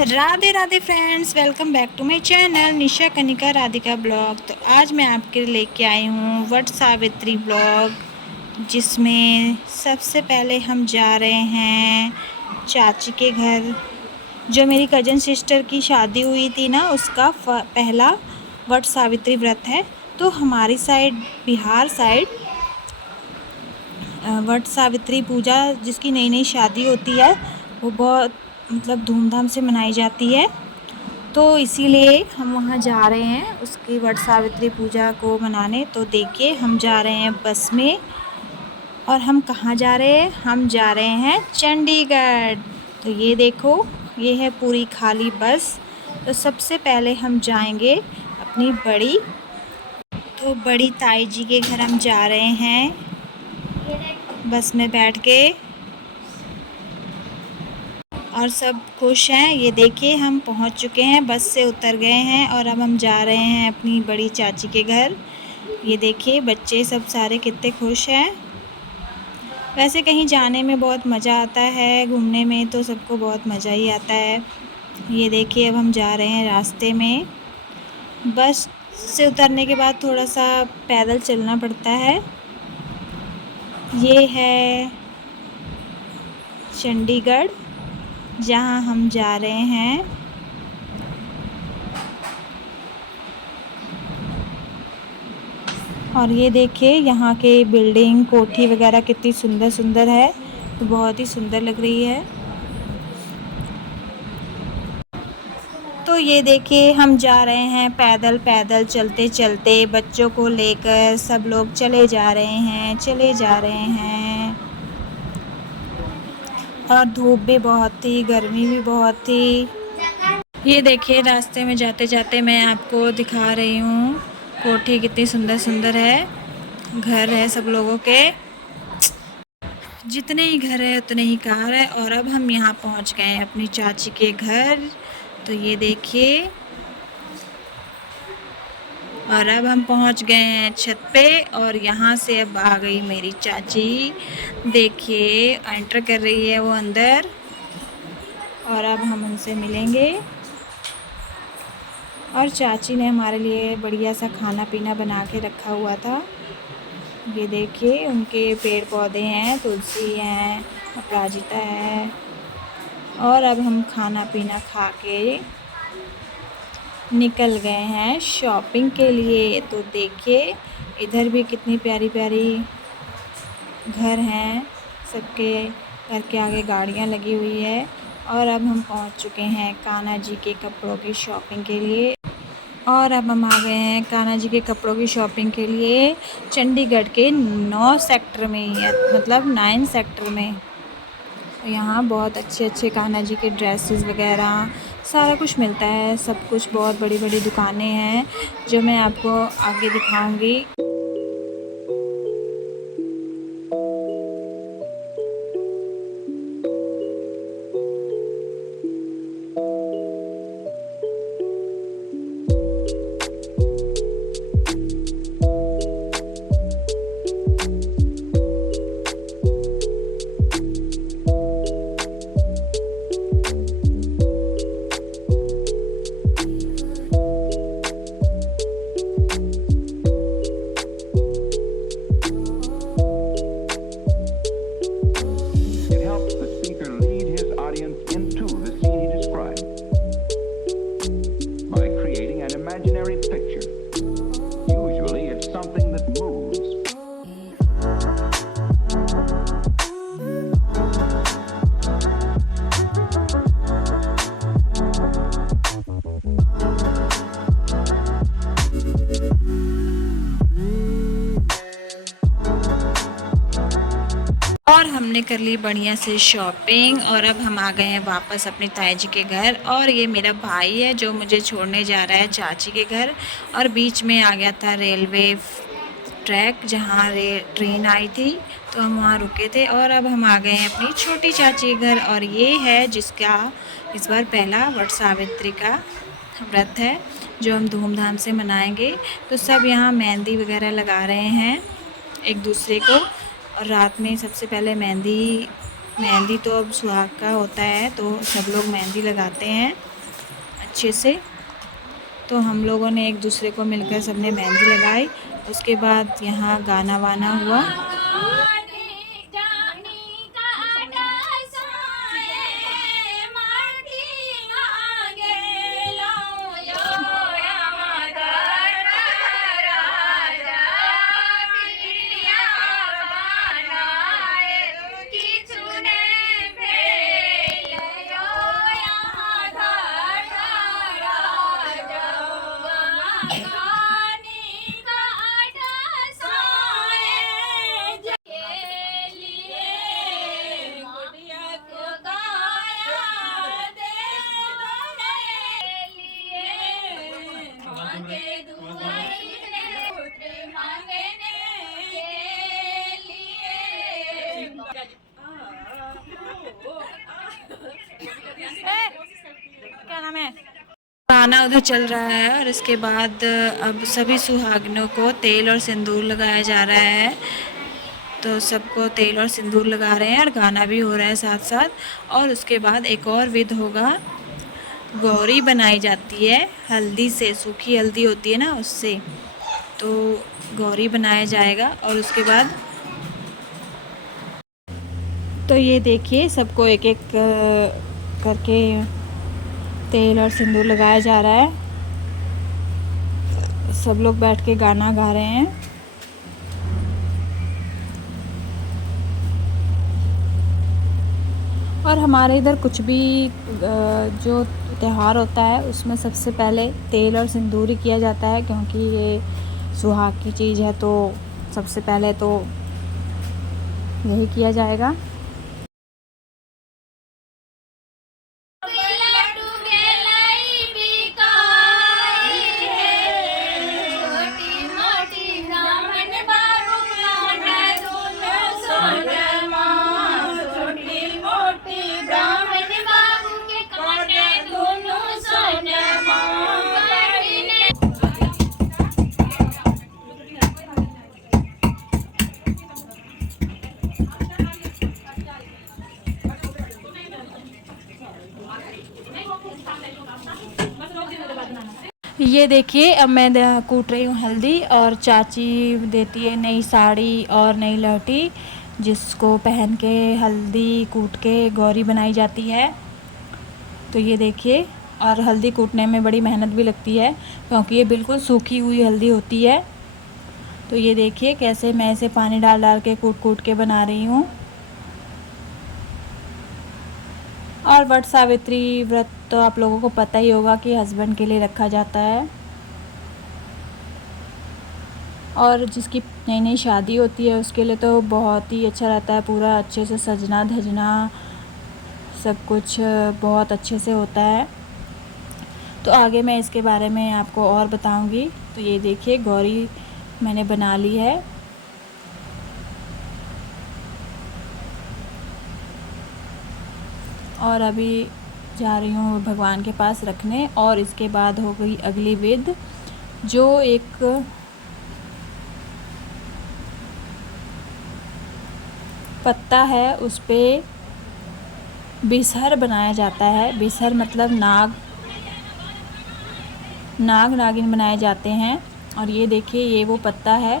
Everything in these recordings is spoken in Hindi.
Radhe Radhe friends, welcome back to my channel Nisha Kanika Radhika blog. तो आज मैं आपके लेके आई हूँ वट सावित्री ब्लॉग, जिसमें सबसे पहले हम जा रहे हैं चाची के घर। जो मेरी कज़न सिस्टर की शादी हुई थी ना, उसका पहला वट सावित्री व्रत है। तो हमारी साइड, बिहार साइड, वट सावित्री पूजा जिसकी नई नई शादी होती है वो बहुत धूमधाम से मनाई जाती है। तो इसीलिए हम वहाँ जा रहे हैं उसकी वट सावित्री पूजा को मनाने। तो देखिए, हम जा रहे हैं बस में। और हम कहाँ जा रहे हैं? हम जा रहे हैं चंडीगढ़। तो ये देखो, ये है पूरी खाली बस। तो सबसे पहले हम जाएंगे अपनी बड़ी ताई जी के घर हम जा रहे हैं बस में बैठ के। और सब खुश हैं। ये देखिए, हम पहुंच चुके हैं, बस से उतर गए हैं और अब हम जा रहे हैं अपनी बड़ी चाची के घर। ये देखिए, बच्चे सब सारे कितने खुश हैं। वैसे कहीं जाने में बहुत मज़ा आता है, घूमने में तो सबको बहुत मज़ा ही आता है। ये देखिए, अब हम जा रहे हैं रास्ते में। बस से उतरने के बाद थोड़ा सा पैदल चलना पड़ता है। ये है चंडीगढ़, जहाँ हम जा रहे हैं। और ये देखिए, यहाँ के बिल्डिंग कोठी वगैरह कितनी सुंदर सुंदर है। तो बहुत ही सुंदर लग रही है। तो ये देखिए, हम जा रहे हैं पैदल पैदल, चलते चलते बच्चों को लेकर सब लोग चले जा रहे हैं। और धूप भी बहुत थी, गर्मी भी बहुत थी। ये देखिए, रास्ते में जाते जाते मैं आपको दिखा रही हूँ कोठी कितनी सुंदर सुंदर है। घर है सब लोगों के, जितने ही घर है उतने ही कार है। और अब हम यहाँ पहुँच गए हैं अपनी चाची के घर। तो ये देखिए, और अब हम पहुँच गए हैं छत पे। और यहाँ से अब आ गई मेरी चाची। देखिए, एंटर कर रही है वो अंदर। और अब हम उनसे मिलेंगे। और चाची ने हमारे लिए बढ़िया सा खाना पीना बना के रखा हुआ था। ये देखिए, उनके पेड़ पौधे हैं, तुलसी हैं, अपराजिता है। और अब हम खाना पीना खा के निकल गए हैं शॉपिंग के लिए। तो देखिए, इधर भी कितनी प्यारी प्यारी घर हैं, सबके घर के आगे गाड़ियाँ लगी हुई है। और अब हम पहुंच चुके हैं कान्हा जी के कपड़ों की शॉपिंग के लिए। और अब हम आ गए हैं कान्हा जी के कपड़ों की शॉपिंग के लिए चंडीगढ़ के 9 सेक्टर में, मतलब 9 सेक्टर में। यहाँ बहुत अच्छे अच्छे कान्हा जी के ड्रेसेस वगैरह सारा कुछ मिलता है। सब कुछ, बहुत बड़ी बड़ी दुकानें हैं जो मैं आपको आगे दिखाऊंगी। It helps the speaker lead his audience into the scene he described by creating an imaginary picture. Usually, it's something that moves. और हमने कर ली बढ़िया से शॉपिंग। और अब हम आ गए हैं वापस अपनी ताई जी के घर। और ये मेरा भाई है जो मुझे छोड़ने जा रहा है चाची के घर। और बीच में आ गया था रेलवे ट्रैक, जहाँ ट्रेन आई थी, तो हम वहाँ रुके थे। और अब हम आ गए हैं अपनी छोटी चाची के घर। और ये है जिसका इस बार पहला वट सावित्री का व्रत है, जो हम धूमधाम से मनाएंगे। तो सब यहाँ मेहंदी वगैरह लगा रहे हैं एक दूसरे को। और रात में सबसे पहले मेहंदी मेहंदी तो अब सुहाग का होता है तो सब लोग मेहंदी लगाते हैं अच्छे से। तो हम लोगों ने एक दूसरे को मिलकर सबने मेहंदी लगाई। उसके बाद यहाँ गाना वाना हुआ। क्या नाम है? गाना उधर चल रहा है और इसके बाद अब सभी सुहागिनों को तेल और सिंदूर लगाया जा रहा है। तो सबको तेल और सिंदूर लगा रहे हैं और गाना भी हो रहा है साथ साथ। और उसके बाद एक और विध होगा, गौरी बनाई जाती है हल्दी से, सूखी हल्दी होती है ना उससे। तो गौरी बनाया जाएगा और उसके बाद तो ये देखिए सबको एक एक करके तेल और सिंदूर लगाया जा रहा है। सब लोग बैठ के गाना गा रहे हैं। और हमारे इधर कुछ भी जो त्यौहार होता है उसमें सबसे पहले तेल और सिंदूर ही किया जाता है, क्योंकि ये सुहाग की चीज़ है तो सबसे पहले तो यही किया जाएगा। ये देखिए अब मैं कूट रही हूँ हल्दी और चाची देती है नई साड़ी और नई लहठी, जिसको पहन के हल्दी कूट के गौरी बनाई जाती है। तो ये देखिए, और हल्दी कूटने में बड़ी मेहनत भी लगती है क्योंकि ये बिल्कुल सूखी हुई हल्दी होती है। तो ये देखिए कैसे मैं इसे पानी डाल डाल के कूट कूट के बना रही हूँ। और वट सावित्री व्रत तो आप लोगों को पता ही होगा कि हस्बैंड के लिए रखा जाता है। और जिसकी नई नई शादी होती है उसके लिए तो बहुत ही अच्छा रहता है, पूरा अच्छे से सजना धजना सब कुछ बहुत अच्छे से होता है। तो आगे मैं इसके बारे में आपको और बताऊंगी। तो ये देखिए गौरी मैंने बना ली है। और अभी जा रही हूँ भगवान के पास रखने। और इसके बाद हो गई अगली विध, जो एक पत्ता है उस पे बिसहर बनाया जाता है। बिसहर मतलब नाग नागिन बनाए जाते हैं। और ये देखिए ये वो पत्ता है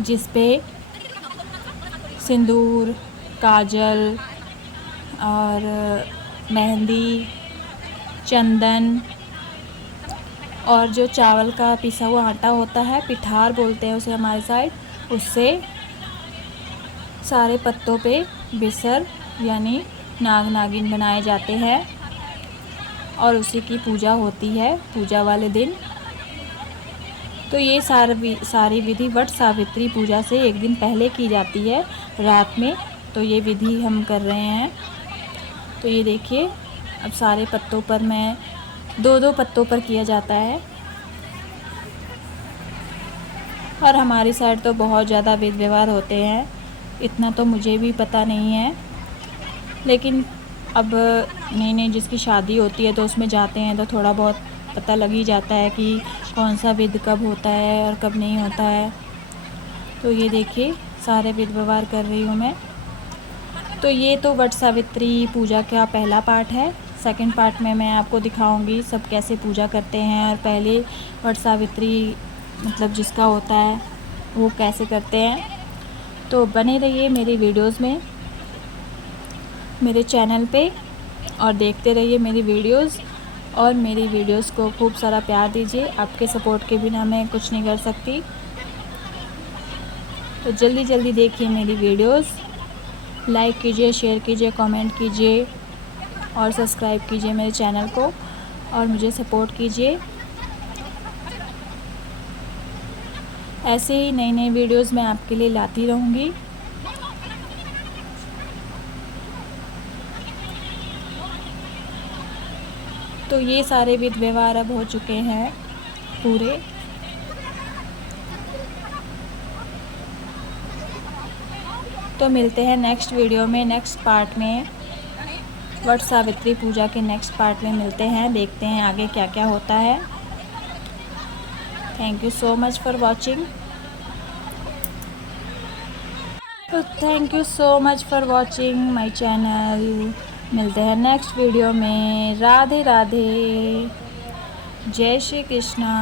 जिस पे सिंदूर, काजल और मेहंदी, चंदन और जो चावल का पिसा हुआ आटा होता है, पिठार बोलते हैं उसे हमारे साइड, उससे सारे पत्तों पे बिसर यानी नाग नागिन बनाए जाते हैं। और उसी की पूजा होती है पूजा वाले दिन। तो ये सारी विधि वट सावित्री पूजा से एक दिन पहले की जाती है रात में। तो ये विधि हम कर रहे हैं। तो ये देखिए अब सारे पत्तों पर मैं दो पत्तों पर किया जाता है। और हमारी साइड तो बहुत ज़्यादा विध व्यवहार होते हैं, इतना तो मुझे भी पता नहीं है। लेकिन अब नई नई जिसकी शादी होती है तो उसमें जाते हैं तो थोड़ा बहुत पता लग ही जाता है कि कौन सा विध कब होता है और कब नहीं होता है। तो ये देखिए सारे विध व्यवहार कर रही हूँ मैं। तो ये तो वट सावित्री पूजा का पहला पार्ट है। सेकंड पार्ट में मैं आपको दिखाऊंगी सब कैसे पूजा करते हैं और पहले वट सावित्री मतलब जिसका होता है वो कैसे करते हैं। तो बने रहिए मेरी वीडियोस में, मेरे चैनल पे, और देखते रहिए मेरी वीडियोस। और मेरी वीडियोस को खूब सारा प्यार दीजिए। आपके सपोर्ट के बिना मैं कुछ नहीं कर सकती। तो जल्दी जल्दी देखिए मेरी वीडियोस, लाइक कीजिए, शेयर कीजिए, कमेंट कीजिए और सब्सक्राइब कीजिए मेरे चैनल को और मुझे सपोर्ट कीजिए। ऐसे ही नई नई वीडियोस मैं आपके लिए लाती रहूँगी। तो ये सारे विध व्यवहार अब हो चुके हैं पूरे। तो मिलते हैं नेक्स्ट वीडियो में, नेक्स्ट पार्ट में, वट सावित्री पूजा के नेक्स्ट पार्ट में मिलते हैं। देखते हैं आगे क्या क्या होता है। Thank you so much for watching. Thank you so much for watching my channel. मिलते हैं नेक्स्ट वीडियो में। राधे राधे, जय श्री कृष्णा।